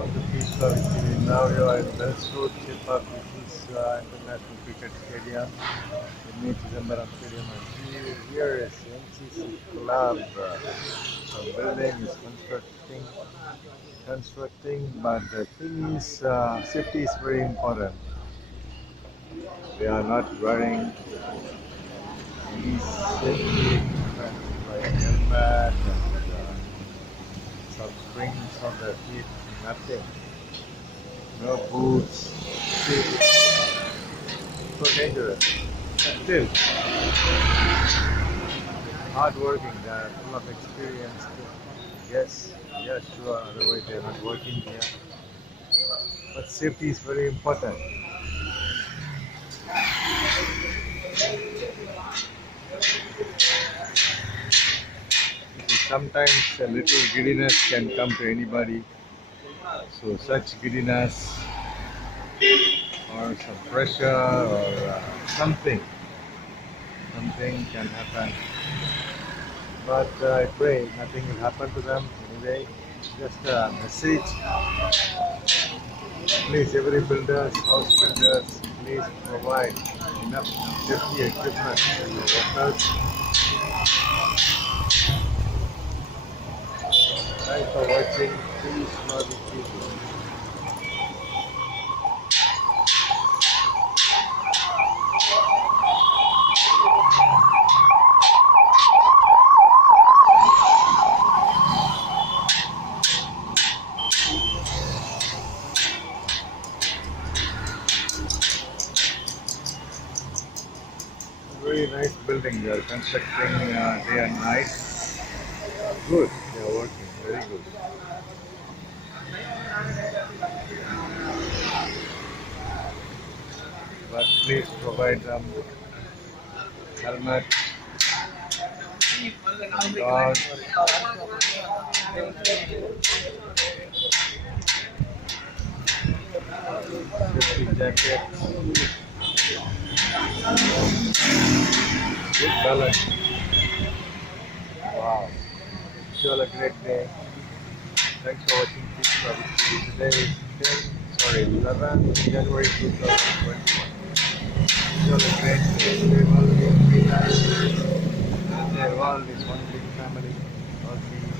Welcome to Peace Love TV. Now you are in Wells Road, Chilpack, which is International Cricket Stadium. In New Chidambaram Stadium. And here is NCC Club. The building is constructing, but the thing is, safety is very important. They are not wearing any safety equipment like helmet and some springs on their feet, nothing. No boots. So dangerous. But still, hard working, they are full of experience. Yes, yes, sure, otherwise they are not working here. But safety is very important. Sometimes a little giddiness can come to anybody. So such giddiness or some pressure or something can happen. But I pray nothing will happen to them anyway. Just a message. Please, every builders, house builders, please provide enough safety equipment to the workers. Thanks for watching. Please love it. Very nice building they are constructing day and night. Good, they are working, very good. But please provide them helmet, dog, safety jacket, good balance. Wow. Wish you all a great day. Thanks for watching Peace Love TV. Today is 11 January 2021. Wish you all a great day. Stay healthy, be nice. Stay well, this one big family. Okay.